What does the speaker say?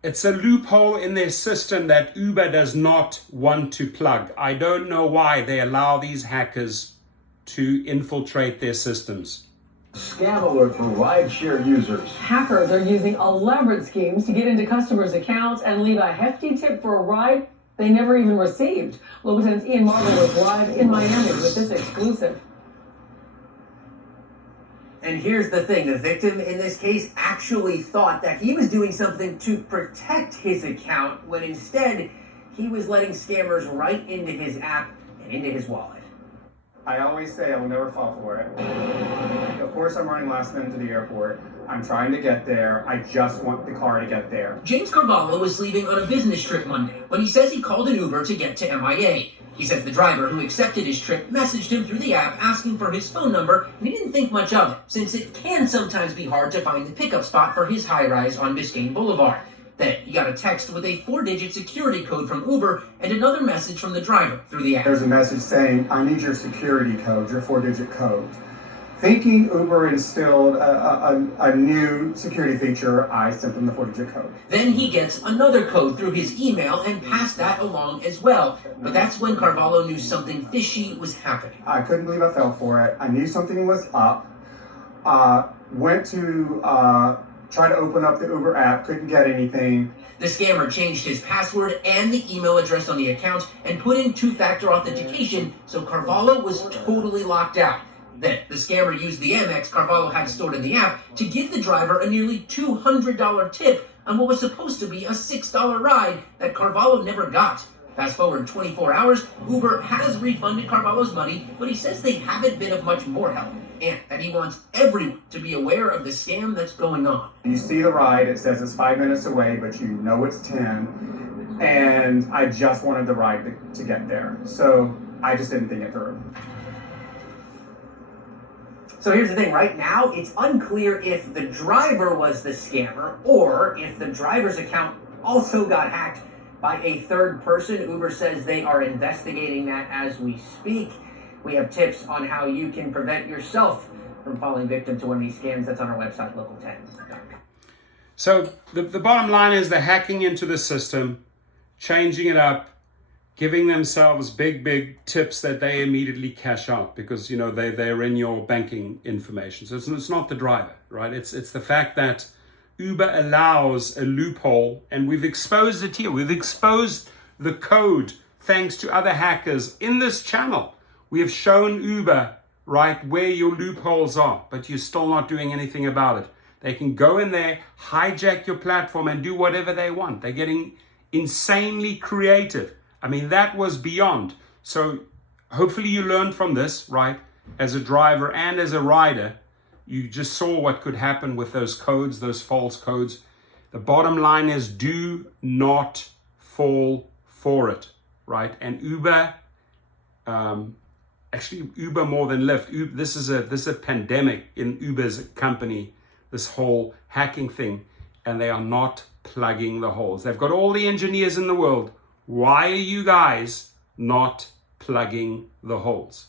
It's a loophole in their system that Uber does not want to plug. I don't know why they allow these hackers to infiltrate their systems. Scam alert for rideshare users. Hackers are using elaborate schemes to get into customers' accounts and leave a hefty tip for a ride they never even received. Local 10's Ian Marble was live in Miami with this exclusive. And here's the thing, the victim in this case actually thought that he was doing something to protect his account, when instead he was letting scammers right into his app and into his wallet. I always say I will never fall for it. Of course I'm running last minute to the airport. I'm trying to get there. I just want the car to get there. James Carvalho was leaving on a business trip Monday, but he says he called an Uber to get to MIA. He says the driver who accepted his trip messaged him through the app asking for his phone number, and he didn't think much of it, since it can sometimes be hard to find the pickup spot for his high-rise on Biscayne Boulevard. Then he got a text with a 4-digit security code from Uber and another message from the driver through the app. There's a message saying, I need your security code, your 4-digit code. Thinking Uber instilled a new security feature, I sent them the 4-digit code. Then he gets another code through his email and passed that along as well. But that's when Carvalho knew something fishy was happening. I couldn't believe I fell for it. I knew something was up. Went to try to open up the Uber app, couldn't get anything. The scammer changed his password and the email address on the account and put in 2-factor authentication, so Carvalho was totally locked out. Then, the scammer used the Amex Carvalho had stored in the app to give the driver a nearly $200 tip on what was supposed to be a $6 ride that Carvalho never got. Fast forward 24 hours, Uber has refunded Carvalho's money, but he says they haven't been of much more help, and that he wants everyone to be aware of the scam that's going on. You see the ride, it says it's 5 minutes away, but you know it's 10, and I just wanted the ride to get there, so I just didn't think it through. So here's the thing, right now it's unclear if the driver was the scammer or if the driver's account also got hacked by a third person. Uber says they are investigating that as we speak. We have tips on how you can prevent yourself from falling victim to one of these scams. That's on our website, local10.com. So the bottom line is they're hacking into the system, changing it up, giving themselves big tips that they immediately cash out because, you know, they're in your banking information. So it's not the driver, right? It's the fact that Uber allows a loophole, and we've exposed it here. We've exposed the code thanks to other hackers in this channel. We have shown Uber, right, where your loopholes are, but you're still not doing anything about it. They can go in there, hijack your platform, and do whatever they want. They're getting insanely creative. I mean, that was beyond. So hopefully you learned from this, right? As a driver and as a rider, you just saw what could happen with those codes, those false codes. The bottom line is do not fall for it, right? And Uber, actually Uber more than Lyft. This is a pandemic in Uber's company, this whole hacking thing, and they are not plugging the holes. They've got all the engineers in the world. Why are you guys not plugging the holes?